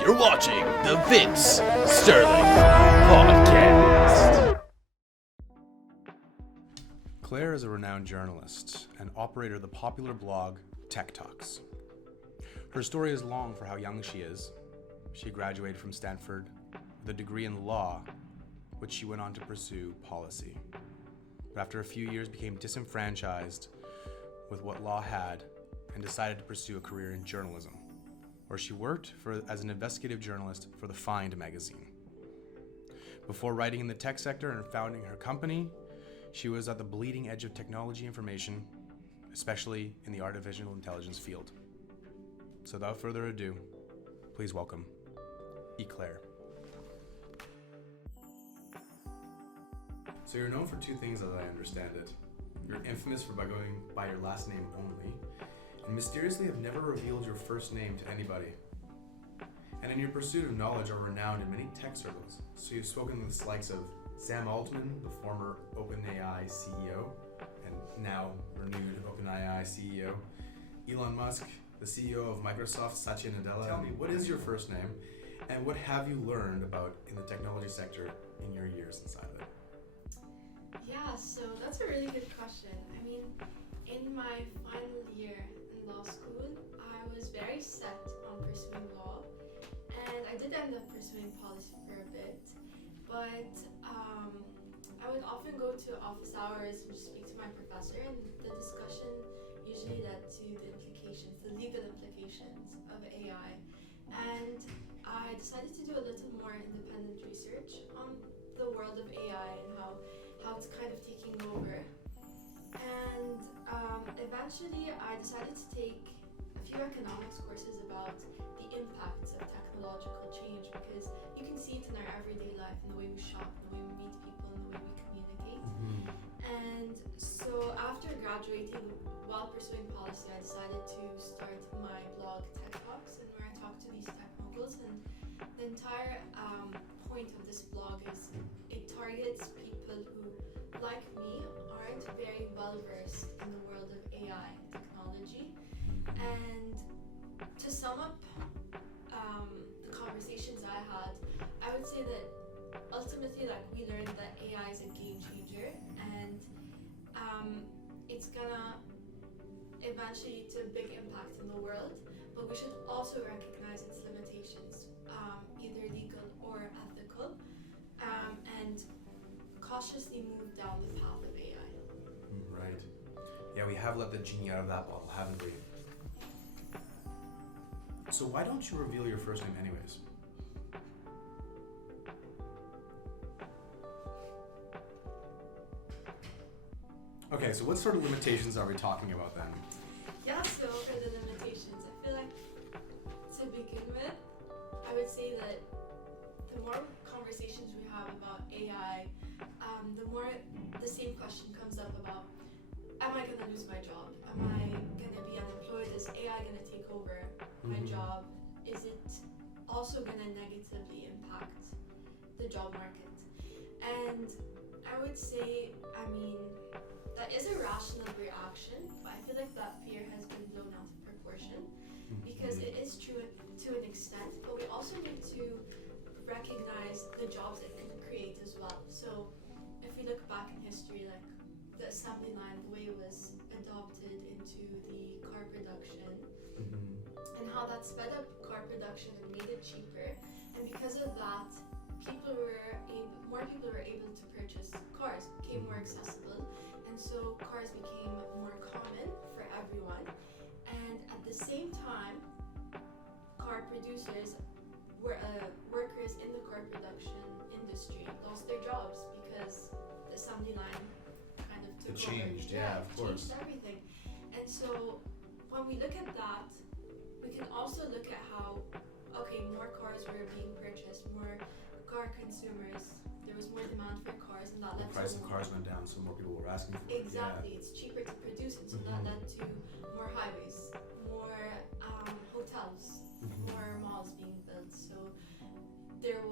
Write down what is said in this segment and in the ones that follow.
You're watching the Vince Sterling Podcast. Claire is a renowned journalist and operator of the popular blog Tech Talks. Her story is long for how young she is. She graduated from Stanford with a degree in law, which she went on to pursue policy. But after a few years became disenfranchised with what law had and decided to pursue a career in journalism, where she worked as an investigative journalist for the Find magazine. Before writing in the tech sector and founding her company, she was at the bleeding edge of technology information, especially in the artificial intelligence field. So without further ado, please welcome Claire. So you're known for two things as I understand it. You're infamous for going by your last name only, and mysteriously have never revealed your first name to anybody. And in your pursuit of knowledge are renowned in many tech circles. So you've spoken with the likes of Sam Altman, the former OpenAI CEO, and now renewed OpenAI CEO, Elon Musk, the CEO of Microsoft, Satya Nadella. Tell me, what is your first name, and what have you learned about in the technology sector in your years inside of it? Yeah, so that's a really good question. I mean, in my final year in law school, I was very set on pursuing law, and I did end up pursuing policy for a bit, but I would often go to office hours and just speak to my professor, and the discussion usually led to the legal implications of AI, and I decided to do a little more independent research on the world of AI and how it's kind of taking over. And eventually I decided to take a few economics courses about the impacts of technological change, because you can see it in our everyday life, in the way we shop, in the way we meet people, in the way we communicate. And so after graduating, while pursuing policy, I decided to start my blog Tech Talks, and where I talk to these tech moguls. And the entire point of this blog is it targets people who, like me, aren't very well versed in the world of AI technology. And to sum up the conversations I had, I would say that ultimately, we learned that AI is a game changer, and it's gonna eventually to a big impact in the world, but we should also recognize its limitations, either legal or ethical, and cautiously move down the path of AI. Right. Yeah, we have let the genie out of that bottle, haven't we? So why don't you reveal your first name anyways? Okay, so what sort of limitations are we talking about then? Yeah, so for the limitations, I feel like to begin with, I would say that the more conversations we have about AI, the more the same question comes up about, am I gonna lose my job? Am I gonna be unemployed? Is AI gonna take over my job? Is it also gonna negatively impact the job market? And I would say, that is a rational reaction, but I feel like that fear has been blown out of proportion, because it is true to an extent, but we also need to recognize the jobs it can create as well. So if we look back in history, like the assembly line, the way it was adopted into the car production, and how that sped up car production and made it cheaper, and because of that, more people were able to purchase cars, became more accessible, and so cars became more common for everyone. And at the same time, car producers workers in the car production industry lost their jobs because the assembly line kind of took over. Changed, yeah, of course. Changed everything. And so when we look at that, we can also look at how, more cars were being purchased, more car consumers, there was more demand for cars, and that led to... The price of cars went down, so more people were asking for it. Exactly, it's cheaper to produce it, so that led to more highways, more hotels, more malls being built. So there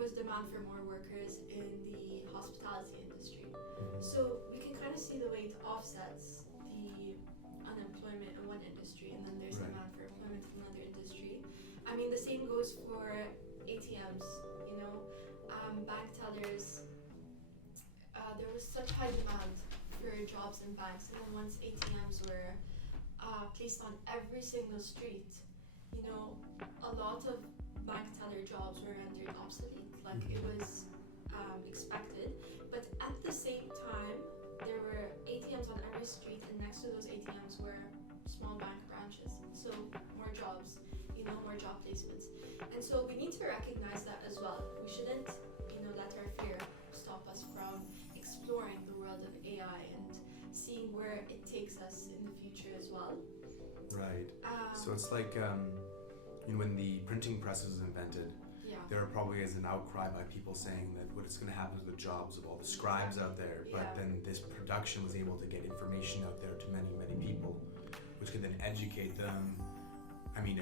was demand for more workers in the hospitality industry. So we can kind of see the way it offsets the unemployment in one industry, and then there's demand for employment in another industry. I mean, the same goes goes for ATMs, you know, bank tellers. There was such high demand for jobs in banks, and then once ATMs were placed on every single street, you know, a lot of bank teller jobs were rendered obsolete. Like it was expected, but at the same time, there were ATMs on every street, and next to those ATMs were small bank branches. So more jobs, you know, more job placements. And so we need to recognize that as well. We shouldn't, you know, let our fear stop us from exploring the world of AI and seeing where it takes us in the future as well. Right. So it's like, you know, when the printing press was invented, there probably is an outcry by people saying that what is going to happen to the jobs of all the scribes out there. But then this production was able to get information out there to many, many people, which could then educate them. I mean,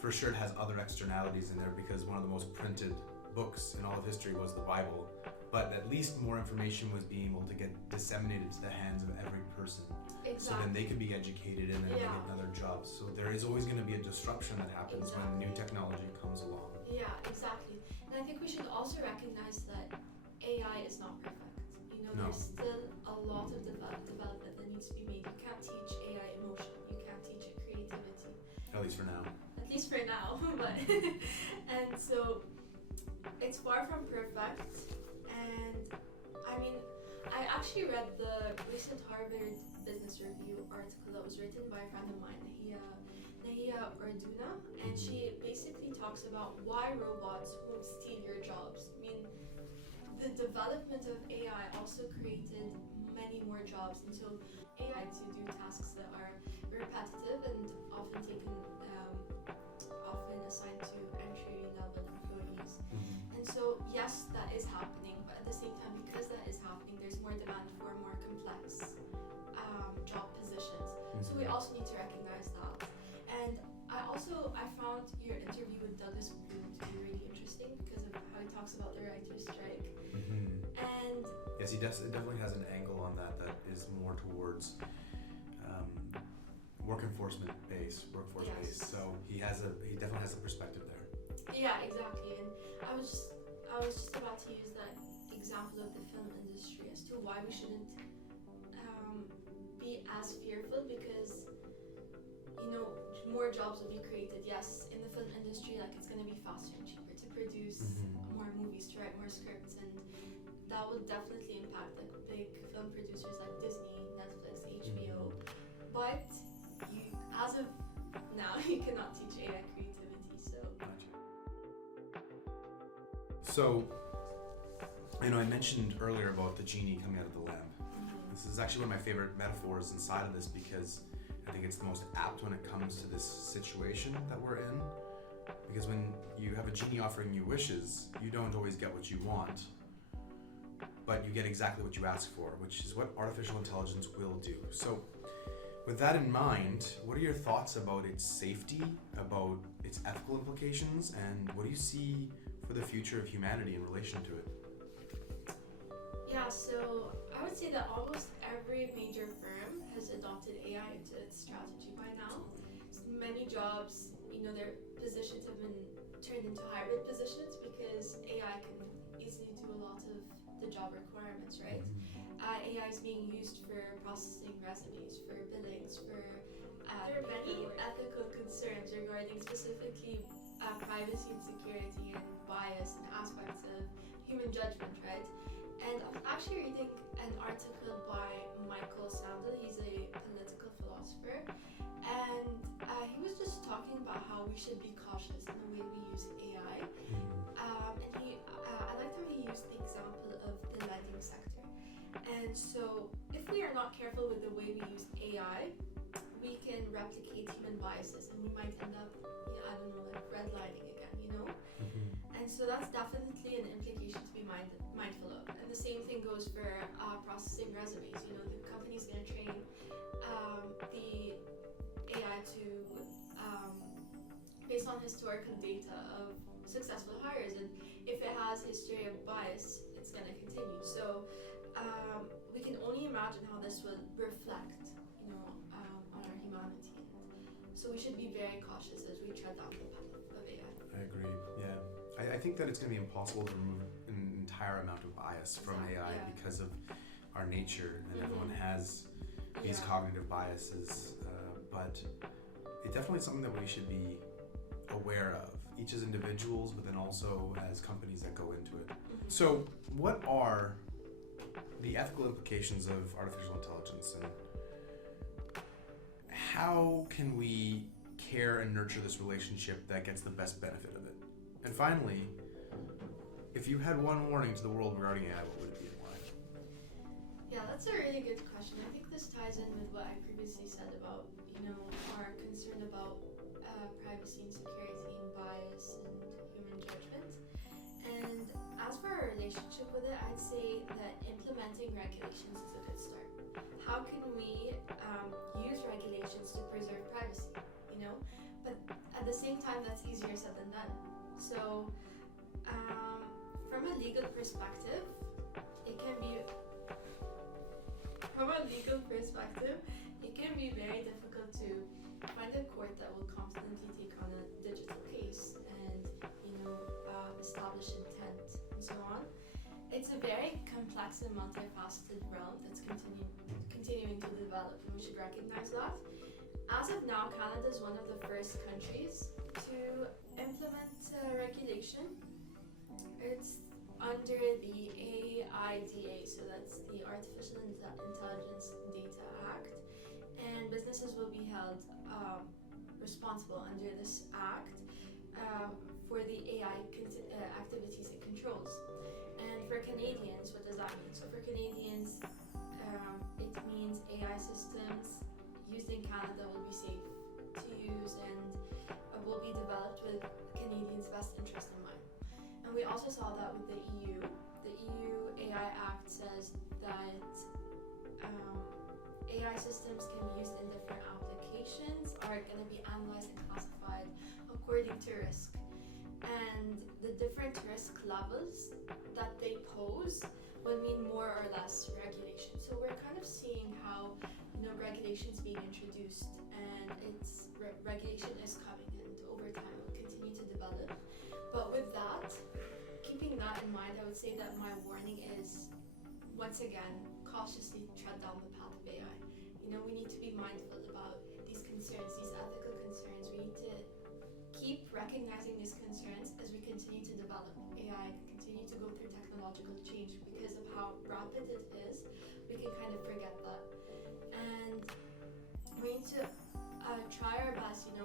for sure it has other externalities in there, because one of the most printed books in all of history was the Bible. But at least more information was being able to get disseminated to the hands of every person. Exactly. So then they could be educated and then they get another job. So there is always going to be a disruption that happens when new technology comes along. Yeah, exactly. And I think we should also recognize that AI is not perfect. You know, there's still a lot of development that needs to be made. You can't teach AI emotion. You can't teach it creativity. At least for now. At least for now. But and so it's far from perfect. And I mean, I actually read the recent Harvard Business Review article that was written by a friend of mine, Nahia Orduna, and she basically talks about why robots won't steal your jobs. I mean, the development of AI also created many more jobs, and so AI to do tasks that are repetitive and often often assigned to entry-level employees. And so, yes, that is happening, but at the same time, because that is happening, there's more demand for more complex job positions. So we also need to recognize that. And I found your interview with Douglas Bloom to be really interesting because of how he talks about the writer's strike. And yes, he definitely has an angle on that is more towards workforce based. So he definitely has a perspective there. Yeah, exactly. And I was just about to use that example of the film industry as to why we shouldn't be as fearful, because you know, more jobs will be created. Yes, in the film industry, like it's going to be faster and cheaper to produce more movies, to write more scripts, and that will definitely impact like big film producers like Disney, Netflix, HBO. But as of now, you cannot teach AI creativity. So, you know, I mentioned earlier about the genie coming out of the lamp. This is actually one of my favorite metaphors inside of this, because I think it's the most apt when it comes to this situation that we're in. Because when you have a genie offering you wishes, you don't always get what you want, but you get exactly what you ask for, which is what artificial intelligence will do. So with that in mind, what are your thoughts about its safety, about its ethical implications, and what do you see for the future of humanity in relation to it? Yeah, so I would say that almost every major firm has adopted AI into its strategy by now. So many jobs, you know, their positions have been turned into hybrid positions because AI can easily do a lot of the job requirements, right? AI is being used for processing resumes, for billings, for there are many ethical concerns regarding specifically privacy and security and bias and aspects of human judgment, right? And I was actually reading an article by Michael Sandel. He's a political philosopher, and he was just talking about how we should be cautious in the way we use AI. And I liked how he used the example of the lending sector. And so, if we are not careful with the way we use AI, we can replicate human biases, and we might end up, I don't know, like redlining again, you know? And so that's definitely an implication to be mindful of. And the same thing goes for processing resumes. You know, the company's going to train the AI to, based on historical data of successful hires, and if it has history of bias, it's going to continue. So we can only imagine how this will reflect, you know, on our humanity. So we should be very cautious as we tread down the path of AI. I agree. Yeah. I think that it's going to be impossible to remove an entire amount of bias from AI because of our nature, and everyone has these cognitive biases. But it's definitely something that we should be aware of, each as individuals, but then also as companies that go into it. So, what are the ethical implications of artificial intelligence, and how can we care and nurture this relationship that gets the best benefit of it? And finally, if you had one warning to the world regarding AI, what would it be and why? Yeah, that's a really good question. I think this ties in with what I previously said about, our concern about privacy and security and bias and human judgment. And as for our relationship with it, I'd say that implementing regulations is a good start. How can we use regulations to preserve privacy, But at the same time, that's easier said than done. So, from a legal perspective, it can be very difficult to find a court that will constantly take on a digital case and, establish intent and so on. It's a very complex and multifaceted realm that's continuing to develop, and we should recognize that. As of now, Canada is one of the first countries to implement regulation. It's under the AIDA, so that's the Artificial Intelligence Data Act, and businesses will be held responsible under this act for the AI activities it controls. And for Canadians, what does that mean? So for Canadians, it means AI systems used in Canada will be safe to use and will be developed with Canadians' best interest in mind. And we also saw that with the EU. The EU AI Act says that AI systems can be used in different applications, are going to be analyzed and classified according to risk. And the different risk levels that they pose will mean more or less regulation. So we're kind of seeing how regulations being introduced, and regulation is coming, and over time it will continue to develop. But with that, keeping that in mind, I would say that my warning is, once again, cautiously tread down the path of AI. We need to be mindful about these concerns, these ethical concerns. We need to keep recognizing these concerns as we continue to develop AI, continue to go through technological change. Because of how rapid it is, we can kind of forget that. And we need to try our best, you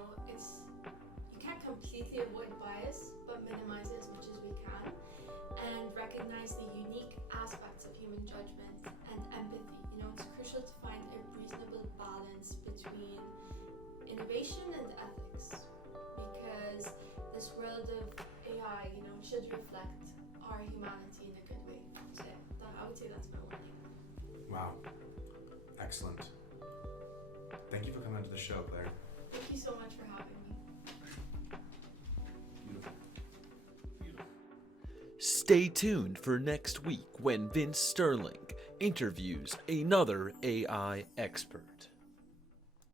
can't completely avoid bias, but minimize it as much as we can, and recognize the unique aspects of human judgment and empathy. It's crucial to find a reasonable balance between innovation and ethics, because this world of AI, should reflect our humanity in a good way. So I would say that's my warning. Wow. Excellent. Thank you for coming onto the show, Claire. Thank you so much for having me. Beautiful. Stay tuned for next week when Vince Sterling interviews another AI expert.